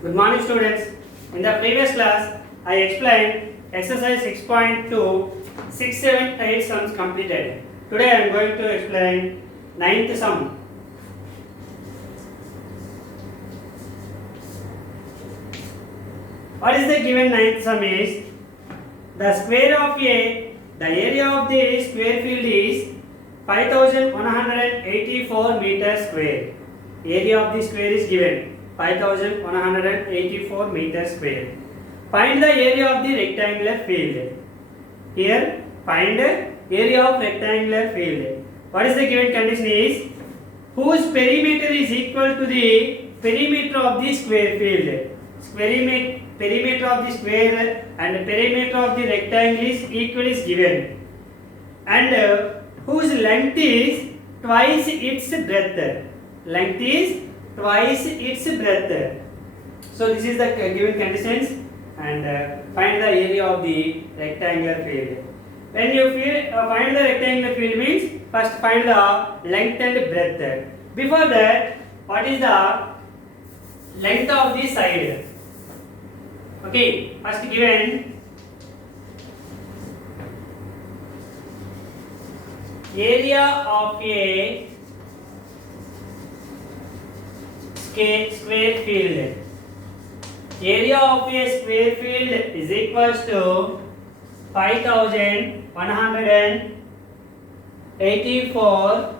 Good morning students. In the previous class, I explained exercise 6.2, 6, 7, 8 sums completed. Today I am going to explain 9th sum. What is the given 9th sum is, the square of the area of the square field is 5184 meters square. Area of the square is given 5184 meters square. Find the area of the rectangular field. Here, find area of rectangular field. What is the given condition is, whose perimeter is equal to the perimeter of the square field. Perimeter of the square and perimeter of the rectangle is equal is given, and whose length is twice its breadth. Length is twice its breadth. So this is the given conditions, and find the area of the rectangular field. When you find the rectangular field means first find the length and breadth. Before that, what is the length of the side? Okay, first given area of a square field. Area of a square field is equals to 5184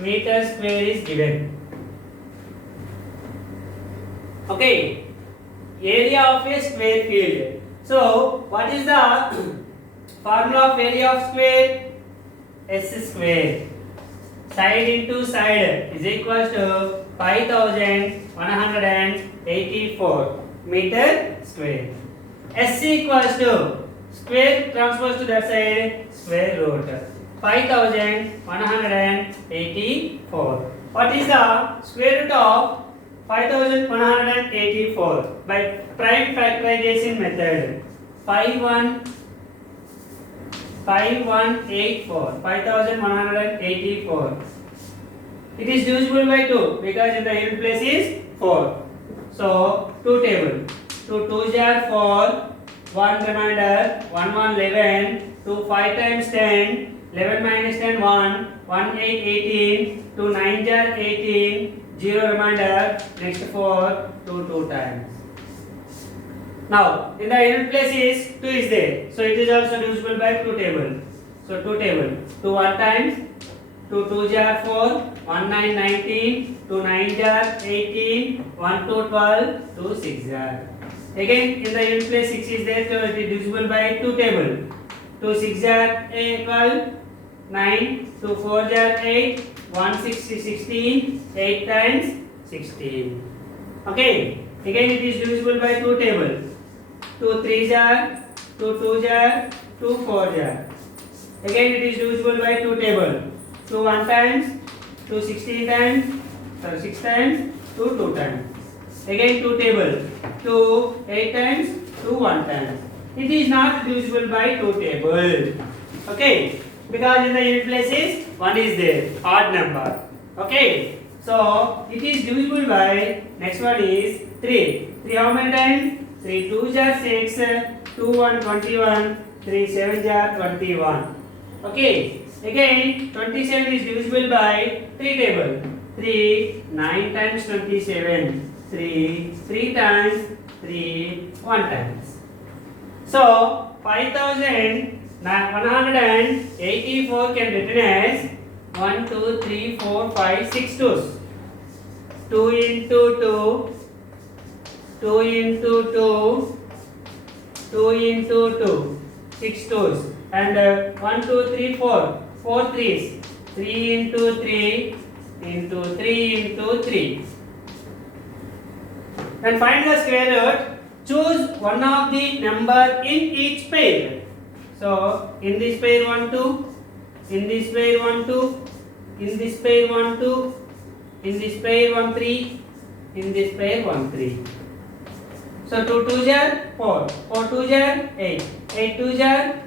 meters square is given. Okay, area of a square field. So what is the formula of area of square? S square. Side into side is equals to 5184 meter square. S equals to square transposed to that side, square root 5184. What is the square root of 5184? By prime factorization method, 5184. It is divisible by 2 because in the unit place is 4. So 2 table. 2 2s are 4. 1 remainder. 1 1 11. 2 5 times 10. 11 minus 10 1. 1 8 18. 2 9 are 18. 0 remainder. Next 4. 2 2 times. Now in the unit place is 2 is there. So it is also divisible by 2 table. So 2 table. 2 1 times. 2 2s are 4. 1 9 19. 2 9 are 18. 1 2 12. 2 6 are. Again in the unit place 6 is there, so it is divisible by 2 table. 2 6 are 12. 9. 2 4 are 8. 1 6 is 16. 8 times 16. Okay. Again it is divisible by 2 table. 2 3s are 2 2s are 2 4s are. Again it is divisible by 2 table. 2 1 times, 2 16 times, 6 times, 2 2 times. Again 2 table. 2 8 times, 2 1 times. It is not divisible by 2 table. Okay, because in the unit place is 1 is there, odd number. Okay, so it is divisible by, next one is 3. 3 how many times? 3 2s are 6, 2 1 21, 3 7s are 21. Okay. Again 27 is divisible by 3 table. 3 9 times 27. 3 times 3 1 times. So 5184 can be written as 1 2 3 4 5 6 twos. 2 into 2. 2 into 2. 2 into 2. 6 twos. And 1 2 3 4. 4 threes. 3 into 3 into 3 into 3. And find the square root. Choose one of the number in each pair. So in this pair 1 2. In this pair 1 2. In this pair 1 2. In this pair 1 3. In this pair 1 3. So 2 2s are 4. 4 2s are 8. 8 2s are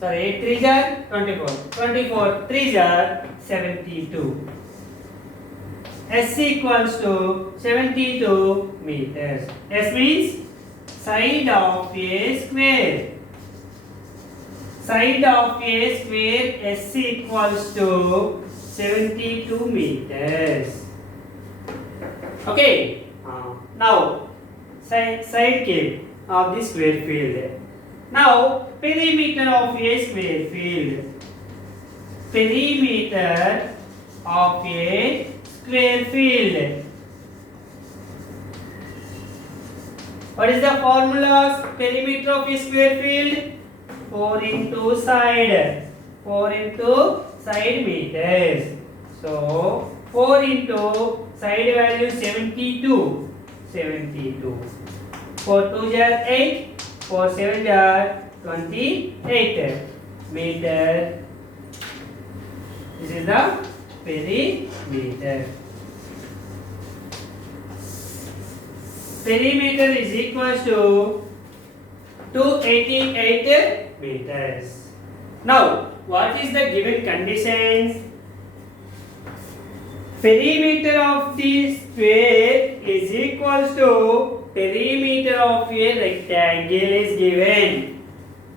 8 3s are 24. 24 3s are 72. S equals to 72 meters. S means side of a square. Side of a square S equals to 72 meters. Okay. Now side cube of the square field. Now perimeter of a square field. Perimeter of a square field. What is the formula? Perimeter of a square field? 4 into side. 4 into side meters. So 4 into side value 72. 72. 4 2 are 8. 4 7 are 28 meter. This is the perimeter. Perimeter is equal to 288 meters. Now, what is the given conditions? Perimeter of the square is equal to perimeter of a rectangle is given.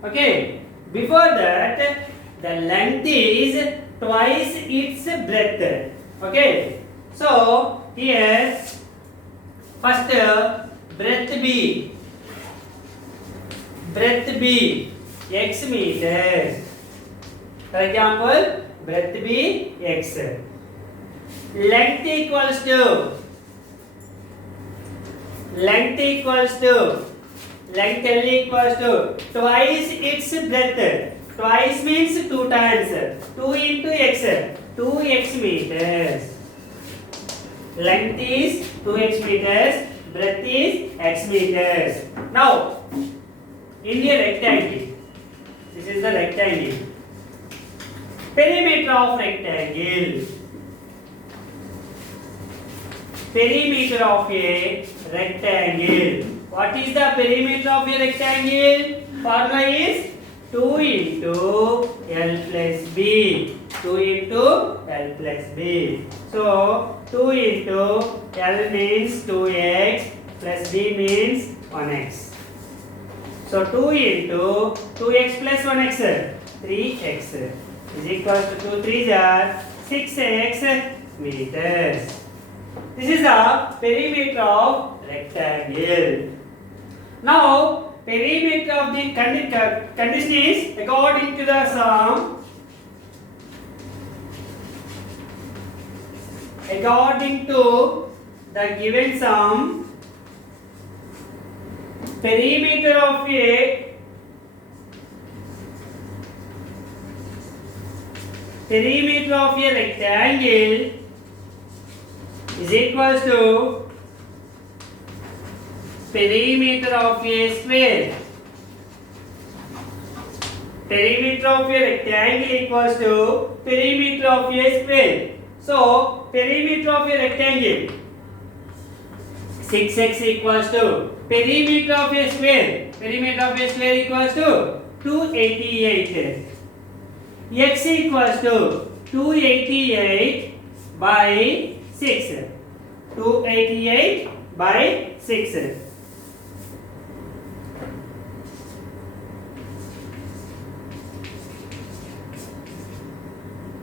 Okay. Before that, the length is twice its breadth. Okay. So here first breadth B. Breadth B x meters. For example, breadth B x. Length equals to length L equals to twice its breadth. Twice means 2 times. 2 into x. 2x meters. Length is 2x meters. Breadth is x meters. Now, in a rectangle, this is the rectangle. Perimeter of rectangle. Perimeter of a rectangle. What is the perimeter of a rectangle? Formula is 2 into L plus B. 2 into L plus B. So 2 into L means 2x plus B means 1x. So 2 into 2x plus 1x, 3x is equal to 2 3s are 6x meters. This is the perimeter of rectangle. Now, perimeter of the condition is according to the sum. According to the given sum, perimeter of a rectangle is equal to perimeter of a square. Perimeter of a rectangle equals to perimeter of a square. So, perimeter of a rectangle 6x equals to perimeter of a square. Perimeter of a square equals to 288. X equals to 288 by 6. 288 by 6.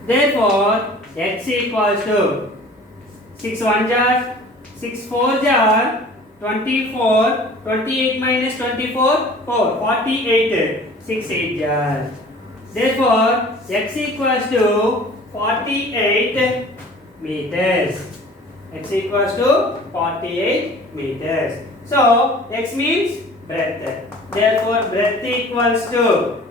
Therefore, x equals to 6 1 jar, 6 4 jar, 24, 28 minus 24, 4, 48, 6 8 jar. Therefore, x equals to 48 meters. X equals to 48 meters. So, x means breadth. Therefore, breadth equals to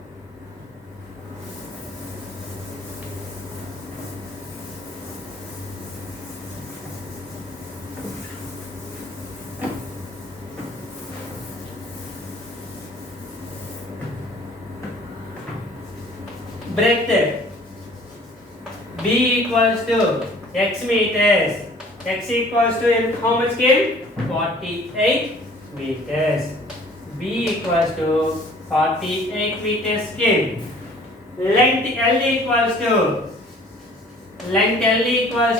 breadth B equals to x meters. X equals to how much came? 48 meters. B equals to 48 meters came. Length L equals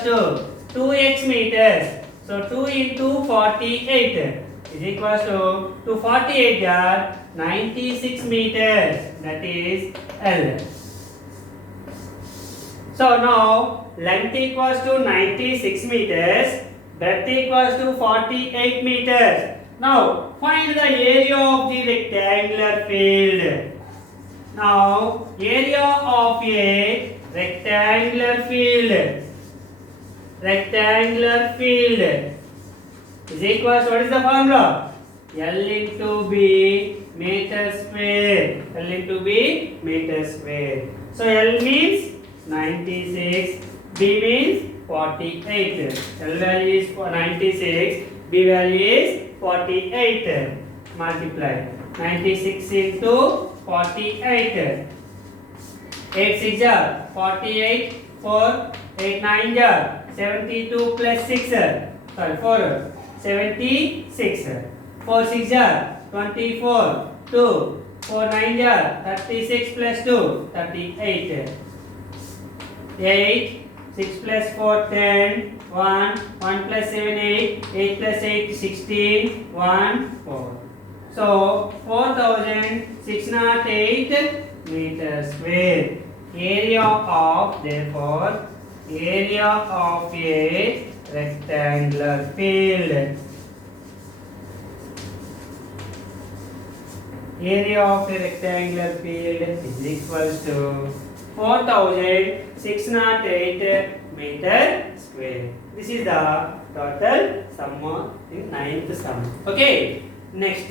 to 2 2x meters. So 2 into 48 is equals to 48 are 96 meters. That is L. So now length equals to 96 meters, breadth equals to 48 meters. Now find the area of the rectangular field. Now area of a rectangular field is equals to, what is the formula? L into B meter square. L into B meter square. So L means 96, B means 48. L value is 96, B value is 48. Multiply 96 into 48. 8 6 are 48, 4 8 9 are 72 plus 6 sorry 4 76, 4 6 are 24, 2 4 9 are 36 plus 2 38, 8 6 plus 4 10, 1 1 plus 7 8, 8 plus 8 16, 1 4. So 4608 meters square. Area of, therefore, area of a rectangular field. Area of a rectangular field is equals to 4608 meter square. This is the total sum in ninth sum. Okay. Next.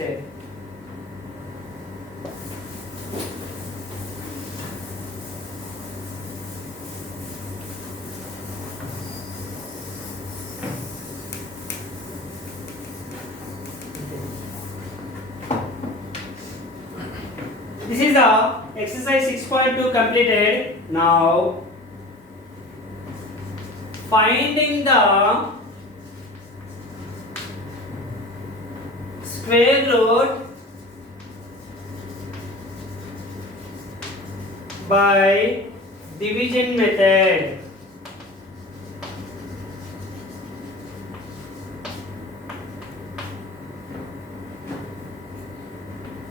This is the exercise 6.2 completed. Now finding the square root by division method.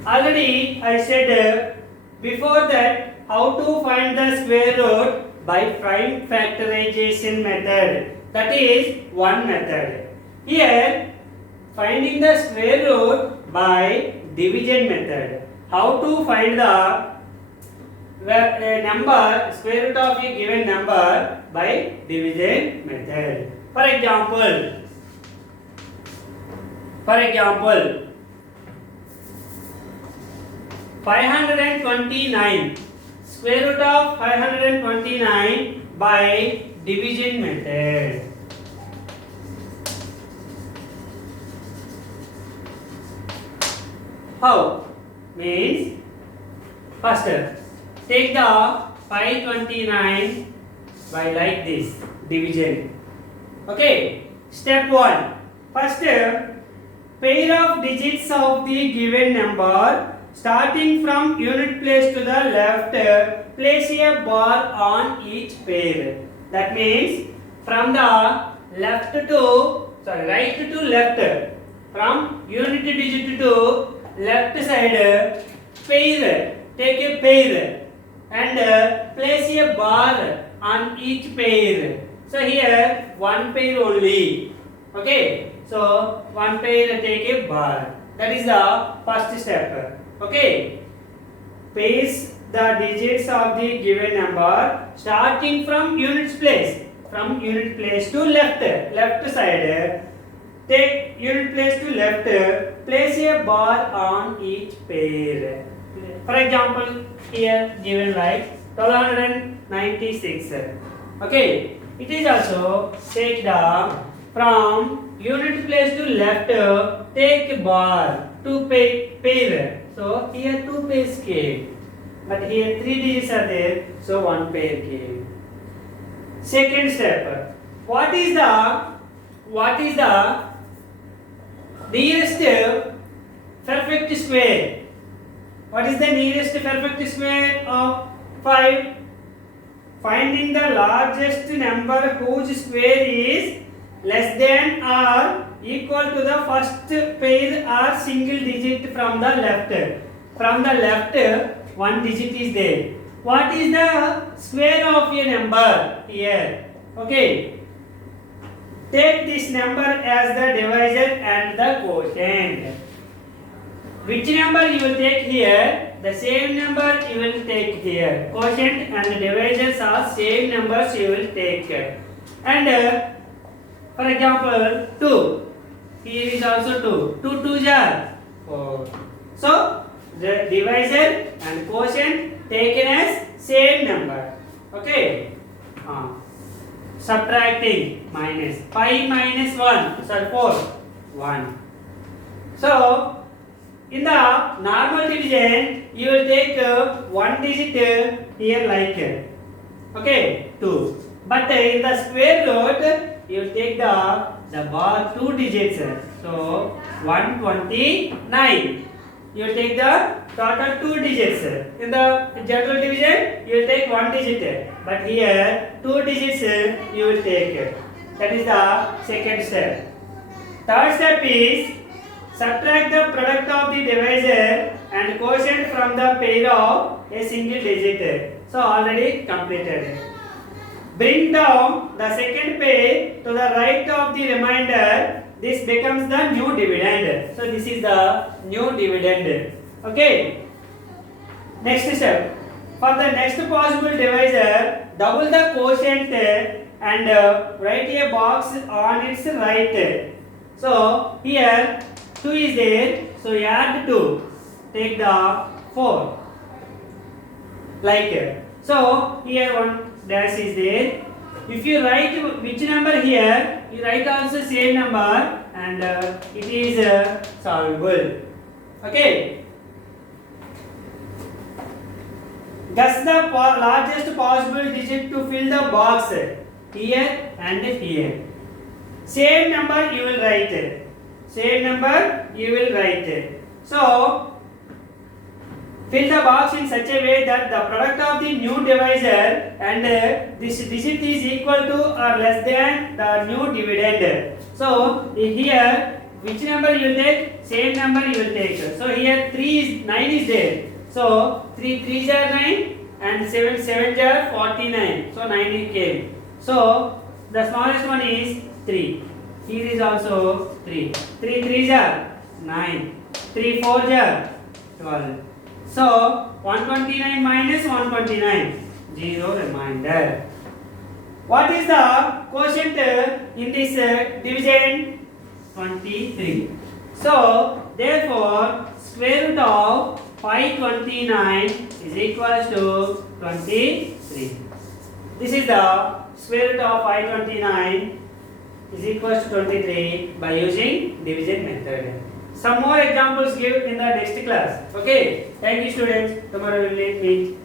Already I said before that how to find the square root by prime factorization method. That is one method. Here finding the square root by division method. How to find the number, square root of a given number by division method. For example, 529, square root of 529 by division method. How? Means first take the 529 by like this division. Okay. Step 1. First pair of digits of the given number starting from unit place to the left, place a bar on each pair. That means from the right to left, from unit digit to left side, pair, take a pair and place a bar on each pair. So here one pair only. Okay, so one pair, take a bar. That is the first step. Okay, place the digits of the given number starting from units place. From unit place to left side, take unit place to left, place a bar on each pair. For example, here given like 1296. Okay, it is also take the from unit place to left, take bar to pair. So here two pairs came, but here three digits are there, so one pair came. Second step, what is the nearest perfect square? What is the nearest perfect square of 5? Finding the largest number whose square is less than or equal to the first pair or single digit from the left. From the left, one digit is there. What is the square of a number here? Okay. Take this number as the divisor and the quotient. Which number you will take here? The same number you will take here. Quotient and divisors are same numbers you will take. And for example, 2. Here is also 2. 2 2s are 4. So the divisor and quotient taken as same number. Okay. Subtracting minus 5 minus 1. Sorry, 4. 1. So in the normal division, you will take one digit here like okay 2. But in the square root, you will take the bar 2 digits. So 129. You will take the total 2 digits. In the general division, you will take one digit. But here 2 digits you will take. That is the second step. Third step is subtract the product of the divisor and quotient from the pair of a single digit. So already completed. Bring down the second pair to the right of the remainder. This becomes the new dividend. So this is the new dividend. Okay. Next step. For the next possible divisor, double the quotient and write a box on its right. So here 2 is there, so add 2, take the 4, like so here one dash is there. If you write which number here, you write also same number and it is solvable. Okay. Guess the largest possible digit to fill the box here and here. Same number you will write. Same number you will write. So fill the box in such a way that the product of the new divisor and this digit is equal to or less than the new dividend. So here which number you will take? Same number you will take. So here 9 is there. So 3 3s are 9 and 7 7s are 49. So 9 came. So the smallest one is 3. Here is also 3. 3 3s are 9. 3 4s are 12. So 129 minus 129, 0 remainder. What is the quotient in this division? 23. So therefore square root of 529 is equals to 23. This is the square root of 529 is equals to 23 by using division method. Some more examples give in the next class. Okay. Thank you students. Tomorrow we will meet.